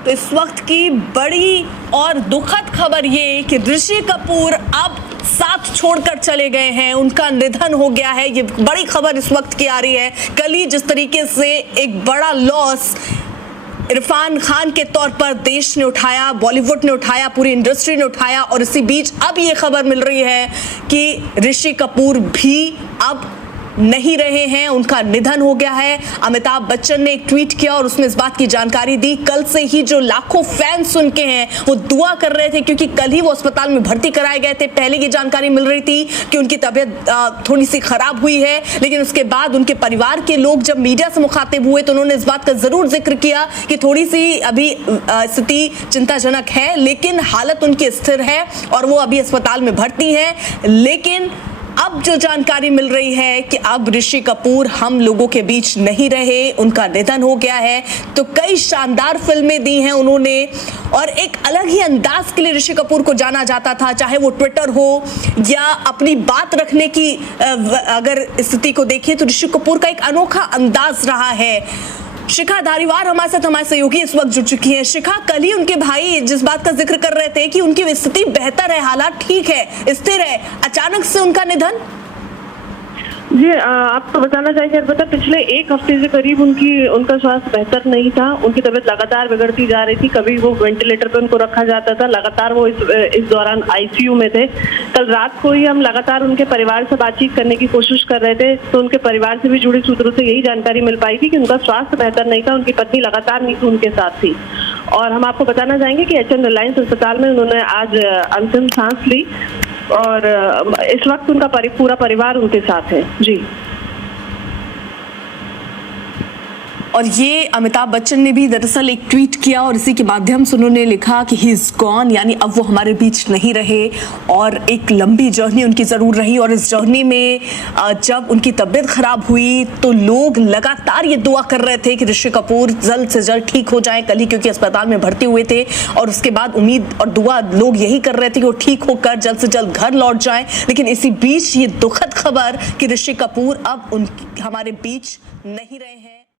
तो इस वक्त की बड़ी और दुखद खबर ये कि ऋषि कपूर अब साथ छोड़कर चले गए हैं, उनका निधन हो गया है। ये बड़ी खबर इस वक्त की आ रही है। कल ही जिस तरीके से एक बड़ा लॉस इरफान खान के तौर पर देश ने उठाया, बॉलीवुड ने उठाया, पूरी इंडस्ट्री ने उठाया, और इसी बीच अब ये खबर मिल रही है कि ऋषि कपूर भी अब नहीं रहे हैं, उनका निधन हो गया है। अमिताभ बच्चन ने एक ट्वीट किया और उसमें इस बात की जानकारी दी। कल से ही जो लाखों फैंस उनके हैं वो दुआ कर रहे थे, क्योंकि कल ही वो अस्पताल में भर्ती कराए गए थे। पहले ये जानकारी मिल रही थी कि उनकी तबीयत थोड़ी सी खराब हुई है, लेकिन उसके बाद उनके परिवार के लोग जब मीडिया से मुखातिब हुए तो उन्होंने इस बात का जरूर जिक्र किया कि थोड़ी सी अभी स्थिति चिंताजनक है, लेकिन हालत उनकी स्थिर है और वो अभी अस्पताल में भर्ती है। लेकिन अब जो जानकारी मिल रही है कि अब ऋषि कपूर हम लोगों के बीच नहीं रहे, उनका निधन हो गया है। तो कई शानदार फिल्में दी हैं उन्होंने और एक अलग ही अंदाज के लिए ऋषि कपूर को जाना जाता था, चाहे वो ट्विटर हो या अपनी बात रखने की अगर स्थिति को देखिए तो ऋषि कपूर का एक अनोखा अंदाज रहा है। शिखा धारीवाल हमारे साथ हमारे सहयोगी इस वक्त जुड़ चुकी हैं। शिखा, कल ही उनके भाई जिस बात का जिक्र कर रहे थे कि उनकी स्थिति बेहतर है, हालात ठीक है, स्थिर है, अचानक से उनका निधन। जी, आपको बताना चाहेंगे अलबत्ता पिछले एक हफ्ते से करीब उनका स्वास्थ्य बेहतर नहीं था। उनकी तबीयत लगातार बिगड़ती जा रही थी। कभी वो वेंटिलेटर पे उनको रखा जाता था, लगातार वो इस दौरान आईसीयू में थे। कल रात को ही हम लगातार उनके परिवार से बातचीत करने की कोशिश कर रहे थे, तो उनके परिवार से भी जुड़े सूत्रों से यही जानकारी मिल पाई थी कि उनका स्वास्थ्य बेहतर नहीं था। उनकी पत्नी लगातार नीतू उनके साथ थी। और हम आपको बताना चाहेंगे कि एचएन रिलायंस अस्पताल में उन्होंने आज अंतिम सांस ली और इस वक्त उनका पूरा परिवार उनके साथ है। जी। और ये अमिताभ बच्चन ने भी दरअसल एक ट्वीट किया और इसी के माध्यम से उन्होंने लिखा कि ही इज गॉन, यानी अब वो हमारे बीच नहीं रहे। और एक लंबी जर्नी उनकी ज़रूर रही और इस जर्नी में जब उनकी तबीयत खराब हुई तो लोग लगातार ये दुआ कर रहे थे कि ऋषि कपूर जल्द से जल्द ठीक हो जाएं, कल ही क्योंकि अस्पताल में भर्ती हुए थे। और उसके बाद उम्मीद और दुआ लोग यही कर रहे थे कि वो ठीक होकर जल्द से जल्द घर लौट जाएं। लेकिन इसी बीच ये दुखद खबर कि ऋषि कपूर अब हमारे बीच नहीं रहे हैं।